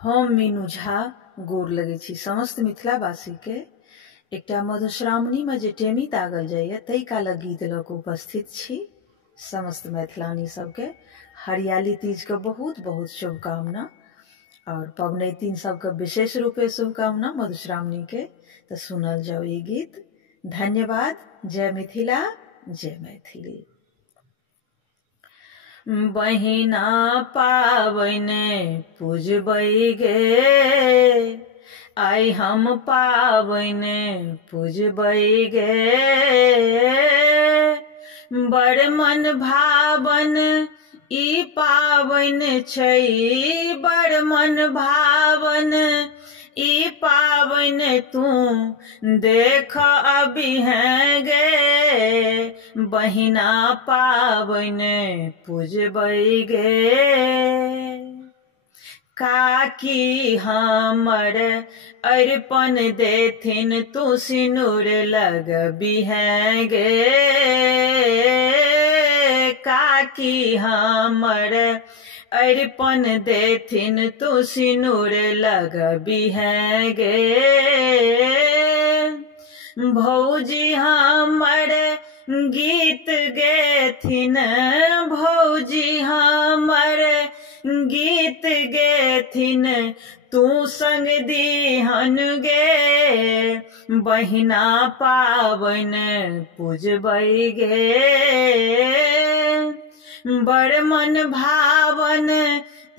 हम मीनू झा गोर लगे छी समस्त मिथिलावासी के। एकटा मधुश्रावणी में जे टेमी तागल जाइए तई कालक गीत लऽ कऽ उपस्थित छी। समस्त मैथिलानी सबके हरियाली तीज के बहुत बहुत शुभकामना और पबनैतिन सबके विशेष रूपे शुभकामना मधुश्रावणी के। तो सुनल जाओ ये गीत। धन्यवाद। जय मिथिला, जय मैथिली। बहिना पाबने पूजबै गे, आई हम पाबने पूजबै गे। बड़ मन भावन ई पाबन छै, बड़ मन भावन ई पाबन तू देख अबिहें गे। बहिना पाबन पूजबै गे, काकी हमर अरिपन देथिन तू सिनुर लगबिहें गे। काकी हमर अरिपन देथिन तू सिनुर लगबिहें गे। भौजी हमर गीत गेथिन, भौजी हमर गीत गेथिन तू संग दीहन गे। बहिना पाबन पूजबै गे, बड़ मन भावन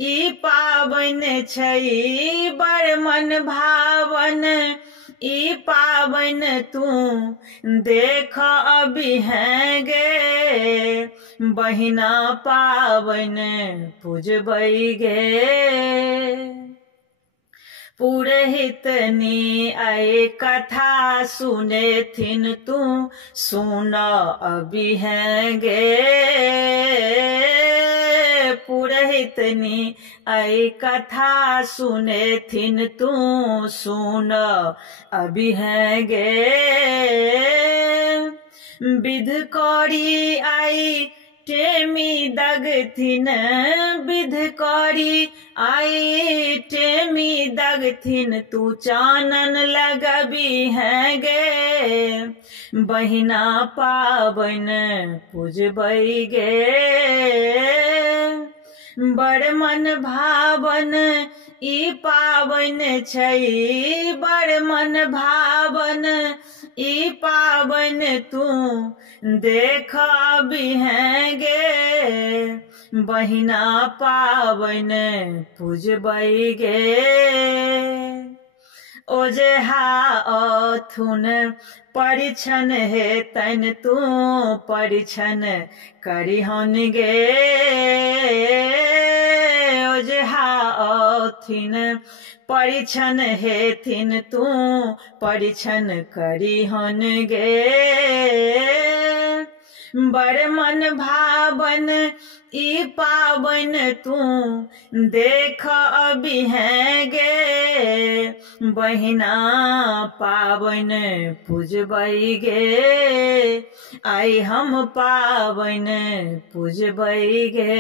ई पाबन छै, बड़ मन भावन ई पाबन तू देख अबिहें गे। बहिना पाबन पूजबै गे। पुरहितनी आए कथा सुनेथिन तू सुन अबिहें गे। पुरहितनी आए कथा सुनेथिन तू सुन अबिहें गे। विध करी आई टेमी दगथिन, विध करी आई टेमी दगथिन तू चानन लगबिहें गे। बहिना पाबन पूजबै गे, बड़ मन भावन ई पाबन छै, बड़ मन भावन ई पाबन तू देख अबिहें गे। बहिना पाबन पूजबै गे। ओजेहा अथुन परिछन हेतन तू परिछन करिहन गे। ओजेहा अथिन परिछन हेथिन तू परिछन करिहन गे। बड़ मन भावन ई पाबन तू देख अबिहें गे। बहिना पाबन पूजबै गे, आई हम पाबन पूजबै गे।